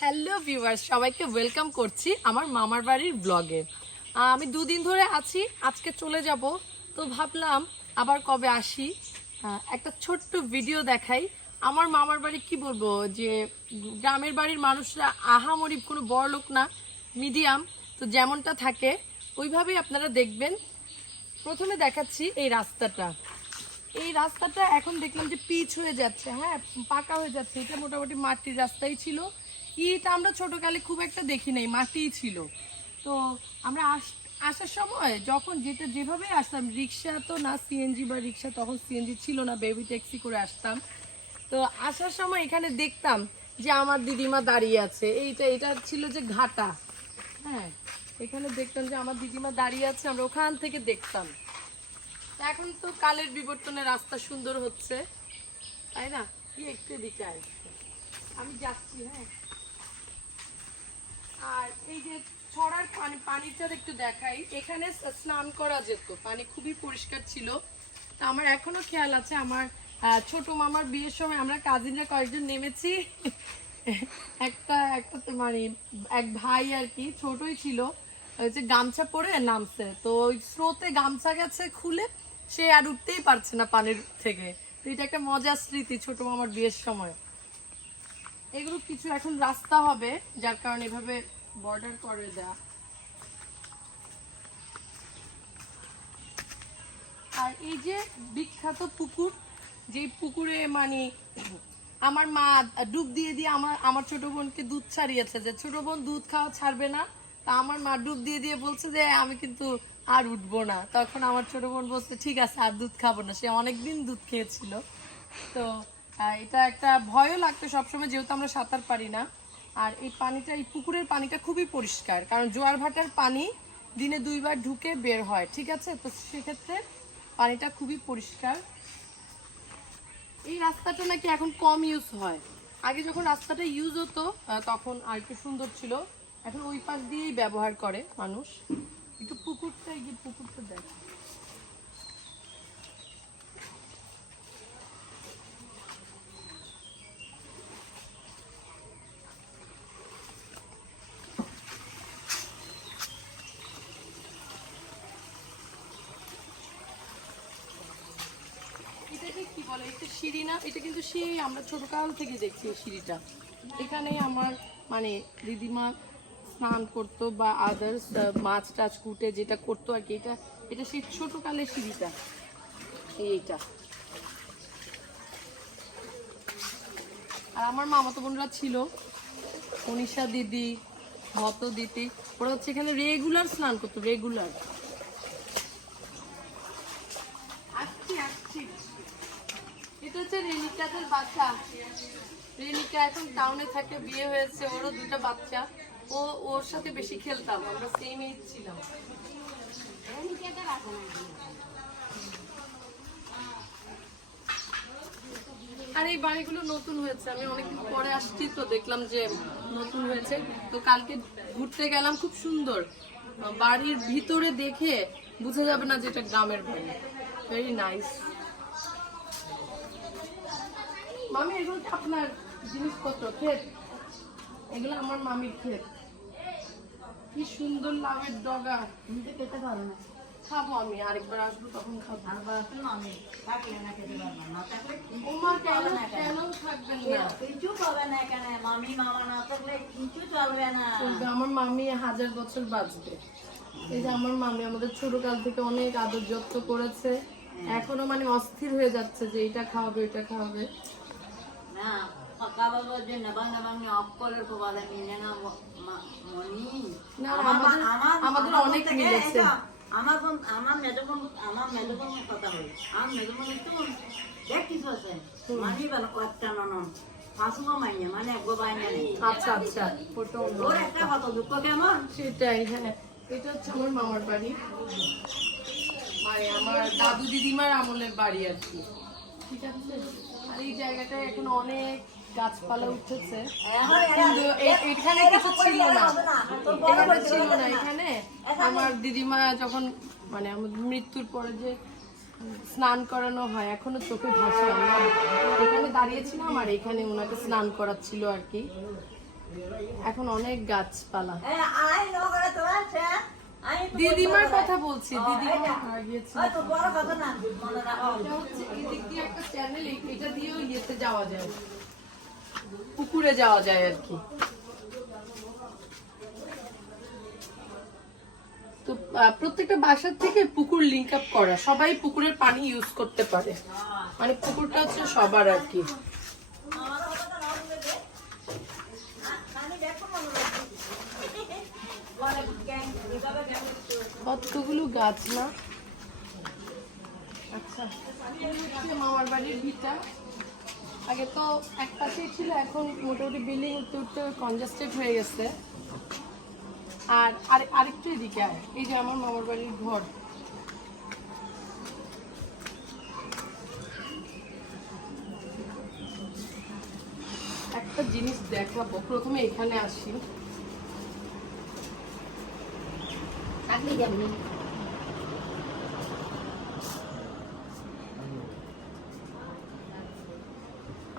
Hello viewers সবাইকে welcome করছি আমার মামার বাড়ির ব্লগে আমি দুদিন ধরে আছি, আজকে চলে যাব। তো ভাবলাম আবার কবে আসি একটা ছোট্ট ভিডিও দেখাই। আমার মামার বাড়ি কি বলব, যে গ্রামের বাড়ির মানুষরা আহা আহামরি কোনো বড় লোক না মিডিয়াম তো যেমনটা থাকে, ওইভাবেই আপনারা দেখবেন। প্রথমে দেখাচ্ছি এই রাস্তাটা। এই রাস্তাটা এখন দেখলাম যে পিচ হয়ে যাচ্ছে হ্যাঁ পাকা হয়ে যাচ্ছে। এটা মোটামুটি মাটির রাস্তাই ছিল। ইট আমরা ছোটকালে খুব একটা দেখি নাই, মাটিই ছিল। তো আমরা আস- আসার সময় যখন যেটা যেভাবে আসতাম, রিক্সা তো না সিএনজি বা রিক্সা তখন সিএনজি ছিল না বেবি ট্যাক্সি করে আসতাম। তো আসার সময় এখানে দেখতাম যে আমার দিদিমা দাঁড়িয়ে আছে। এইটা, এটা ছিল যে ঘাটা। হ্যাঁ এখানে দেখতাম যে আমার দিদিমা দাঁড়িয়ে আছে, আমরা ওখান থেকে দেখতাম। এখন তো কালের বিবর্তনে রাস্তা সুন্দর হচ্ছে। তাই না? কি একটু দিকে আসছে আমি যাচ্ছি হ্যাঁ। আর এই যে ছড়ার পানি, পানিটা একটু দেখাই। এখানে স্নান করা যেত, পানি খুবই পরিষ্কার ছিল। তা আমার এখনও খেয়াল আছে, আমার ছোট মামার বিয়ের সময় আমরা কাজিনরা কয়েকজন নেমেছি। একটা একটা মানে এক ভাই আর কি, ছোটই ছিল। যে গামছা পরে নামছে, তো ওই স্রোতে গামছা গেছে খুলে, সে আর উঠতেই পারছে না পানির থেকে। তো এটা একটা মজার স্মৃতি ছোট মামার বিয়ের সময়। এগুলো কিছু এখন রাস্তা হবে, যার কারণে এভাবে বর্ডার করে দেয়া। আর এই যে বিখ্যাত পুকুর যে পুকুরে মানে আমার মা ডুব দিয়ে দিয়ে আমার আমার ছোট বোনকে দুধ ছাড়িয়েছে যে, ছোট বোন, দুধ খাওয়া ছাড়বে না। তা আমার মা ডুব দিয়ে দিয়ে বলছে যে, আমি কিন্তু আর উঠবো না। তখন আমার ছোট বোন বলছে, ঠিক আছে, আর দুধ খাব না। সে অনেকদিন দুধ খেয়েছিল। তো এটা একটা ভয়ও লাগতো সবসময়, যেহেতু আমরা সাঁতার পারি না। আর এই পানিটা, এই পুকুরের পানিটা খুবই পরিষ্কার, কারণ জোয়ার ভাটার পানি দিনে দুইবার ঢুকে বের হয়, ঠিক আছে? তো সেক্ষেত্রে পানিটা খুবই পরিষ্কার। এই রাস্তাটা নাকি এখন কম ইউজ হয়। আগে যখন রাস্তাটা ইউজ হতো তখন আর একটু সুন্দর ছিল। এখন ওই পাশ দিয়েই ব্যবহার করে মানুষ। একটু পুকুরটা গিয়ে পুকুরটা দেখ এটাকে কি বলে সিঁড়ি না, এটা কিন্তু সেই আমরা থেকে দেখছি সিঁড়িটা। এখানে আমার মানে দিদিমা স্নান করতো বা আদার্স মাছ টাছ কুটে যেটা করতো আর কি, এটা এটা সেই সিঁড়িটা এইটা। আর আমার মামাতো বোনরা ছিল, মনীষা দিদি, ভত দিদি, ওরা হচ্ছে এখানে রেগুলার স্নান করতো রেগুলার আসছি আসছি এটা হচ্ছে রেনিকাদের বাচ্চা। রেনিকা এখন টাউনে থাকে বিয়ে হয়েছে ওরও দুটো বাচ্চা। ও ওর সাথে বেশি খেলতাম আমরা সেম এজ ছিলাম। আর এই বাড়িগুলো নতুন হয়েছে আমি অনেকদিন পরে আসছি তো দেখলাম যে নতুন হয়েছে। তো কালকে ঘুরতে গেলাম খুব সুন্দর। বাড়ির ভিতরে দেখে বোঝা যাবে না যে এটা গ্রামের বাড়ি। ভেরি নাইস মামি এগুলো কি আপনার জিনিসপত্র ক্ষেত এগুলো আমার মামির ক্ষেত কি সুন্দর লাভের ডগা। নিজে খেতে পারো না। খাব আমি আরেকবার আসব তখন খাব। আবার আসলে আমি থাকলে না খেতে পারব না না থাকলে ওমা কেন কেন থাকবেন না? কিছু পাবে না এখানে মামি মামা না থাকলে কিছু চলবে না। আমার মামি হাজার বছর বাঁচবে। এই যে আমার মামি আমাদের ছোট কাল থেকে অনেক আদর যত্ন করেছে। এখনও মানে অস্থির হয়ে যাচ্ছে যে এটা খাওয়াবে এটা খাওয়াবে। আমাদের- অনেক মিলেছে। আমার বোন আমার মেজবোন আমার মেজবোন কথা বলি। আমার মেজবোন একটু দেখ কিছু আছে মানি বলো একটা ননন শাশুমা মাইনে মানে বাইনে আচ্ছা আচ্ছা ওর একটা কত দুঃখ কেমন? সেটাই হ্যাঁ। এটা হচ্ছে আমার মামার বাড়ি। মানে আমার দাদু দিদিমার আমলের বাড়ি আর কি। ঠিক আছে? আর এই জায়গাটায় এখন অনেক গাছপালা উঠেছে। কিন্তু এখানে কিছু ছিল না। এখানে ছিল না এখানে। আমার দিদিমা যখন মানে আমার মৃত্যুর পরে যে স্নান করানো হয় এখনও চোখে ভাসে আমরা এখানে দাঁড়িয়েছিলাম আর এখানে ওনাকে স্নান করাচ্ছিল আর কি। এখন অনেক গাছপালা। দিদিমার কথা বলছি ও, দিদিমা এটা। মারা গিয়েছিল ওই তো বড় কথা না, মনে রাখো। হচ্ছে এদিক দিয়ে একটা চ্যানেল এটা দিয়েও ইয়েতে যাওয়া যায় পুকুরে যাওয়া যায় আর কি তো প্রত্যেকটা বাসার থেকে পুকুর লিঙ্ক আপ করা সবাই পুকুরের পানি ইউজ করতে পারে মানে পুকুরটা হচ্ছে সবার আর কি খালি দেখো মনে রাখো। বলে, গ্যাং, এভাবে গ্যাং কতগুলো গাছ না আচ্ছা মামার বাড়ির ভিটা। আগে তো এক পাশেই ছিল, এখন মোটামুটি বিল্ডিং উঠতে উঠতে কনজাস্টেড হয়ে গেছে। আর আরেকটু এদিকে আয়, এই যে আমার মামার বাড়ির ঘর। একটা জিনিস দেখাবো, প্রথমে এখানে আসি।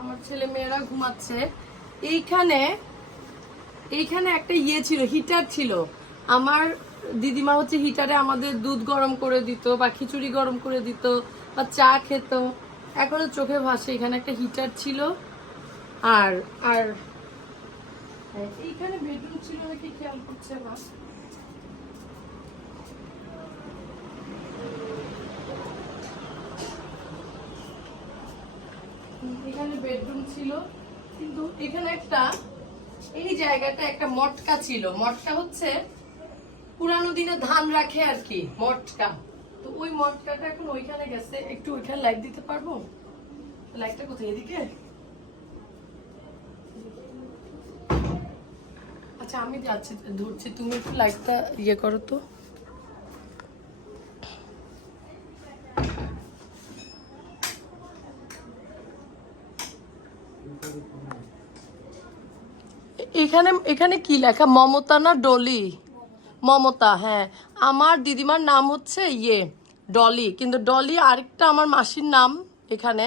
আমার ছেলে মেয়েরা ঘুমাচ্ছে। এইখানে এইখানে একটা ইয়ে ছিল হিটার ছিল। আমার দিদিমা হচ্ছে হিটারে আমাদের দুধ গরম করে দিত বা খিচুড়ি গরম করে দিত বা চা খেত। এখনও চোখে ভাসে, এখানে একটা হিটার ছিল। আর আর, এইখানে বেডরুম ছিল নাকি খেয়াল করছে না এখানে বেডরুম ছিল, কিন্তু এখানে একটা, এই জায়গাটা একটা মটকা ছিল। মটকা হচ্ছে পুরানো দিনে ধান রাখে আর কি, মটকা। তো ওই মটকাটা এখন ওইখানে গেছে। একটু ওইখানে লাইট দিতে পারব? লাইটটা কোথায়? এদিকে? আচ্ছা আমি যাচ্ছি, ধরছি। তুমি একটু লাইটটা ইয়ে করো তো। এখানে এখানে কি লেখা? মমতা না ডলি? মমতা হ্যাঁ। আমার দিদিমার নাম হচ্ছে ইয়ে ডলি। কিন্তু ডলি আরেকটা আমার মাসির নাম এখানে।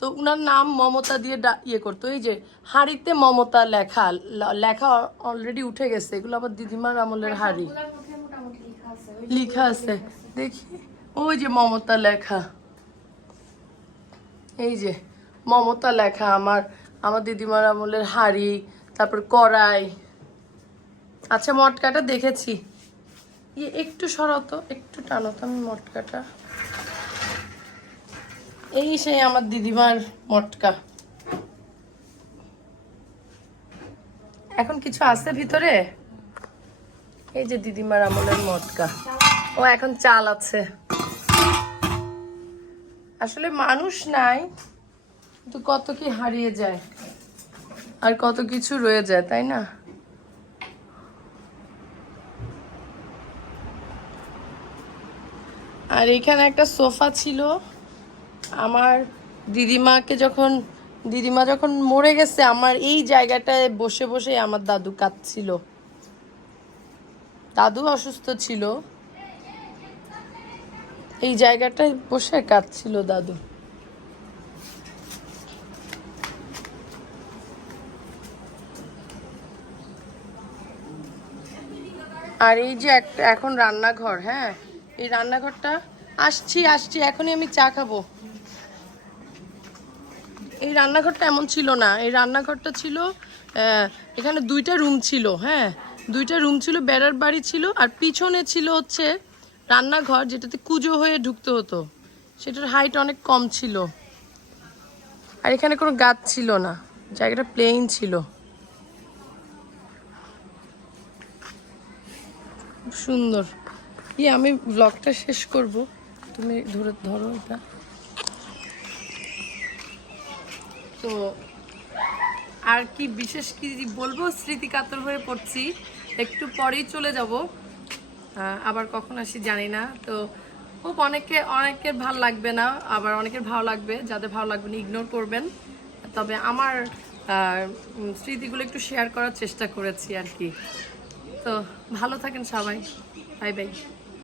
তো উনার নাম মমতা দিয়ে ইয়ে করতো। এই যে হাড়িতে মমতা লেখা লেখা অলরেডি উঠে গেছে। এগুলো আবার দিদিমার আমলের হাড়ি। লিখা আছে। দেখি। ওই যে মমতা লেখা। এই যে মমতা লেখা আমার আমার দিদিমার আমলের হাড়ি। তারপর কড়াই। আচ্ছা মটকাটা দেখেছি। ইয়ে একটু সরাতো একটু টানো তো আমি মটকাটা। এই সেই আমার দিদিমার মটকা। এখন কিছু আছে ভিতরে? এই যে দিদিমার আমলের মটকা। ও, এখন চাল আছে। আসলে মানুষ নাই, কিন্তু কত কি হারিয়ে যায়। আর কত কিছু রয়ে যায়, তাই না? আর এখানে একটা সোফা ছিল। আমার দিদিমাকে যখন, দিদিমা যখন মরে গেছে, আমার এই জায়গাটায় বসে বসে আমার দাদু কাঁদছিল। দাদু অসুস্থ ছিল। এই জায়গাটায় বসে কাঁদছিল দাদু। আর এই যে একটা এখন রান্নাঘর হ্যাঁ? এই রান্নাঘরটা, আসছি আসছি, এখনই আমি চা খাব। এই রান্নাঘরটা এমন ছিল না। এই রান্নাঘরটা ছিল এখানে দুইটা রুম ছিল হ্যাঁ? দুইটা রুম ছিল, বেড়ার বাড়ি ছিল, আর পিছনে ছিল হচ্ছে রান্নাঘর, যেটাতে কুজো হয়ে ঢুকতে হতো। সেটার হাইট অনেক কম ছিল। আর এখানে কোনো গাছ ছিল না। জায়গাটা প্লেন ছিল। সুন্দর। ইয়ে আমি ব্লগটা শেষ করব। তুমি ধরে, ধরো এটা। তো আর কি বিশেষ কি বলব? স্মৃতি কাতর হয়ে পড়ছি। একটু পরেই চলে যাব। আবার কখন আসি জানি না। তো খুব অনেকে, অনেকের ভালো লাগবে না, আবার অনেকের ভালো লাগবে। যাদের ভালো লাগবে না ইগনোর করবেন। তবে আমার স্মৃতিগুলো একটু শেয়ার করার চেষ্টা করেছি আর কি। তো ভালো থাকেন সবাই। Bye bye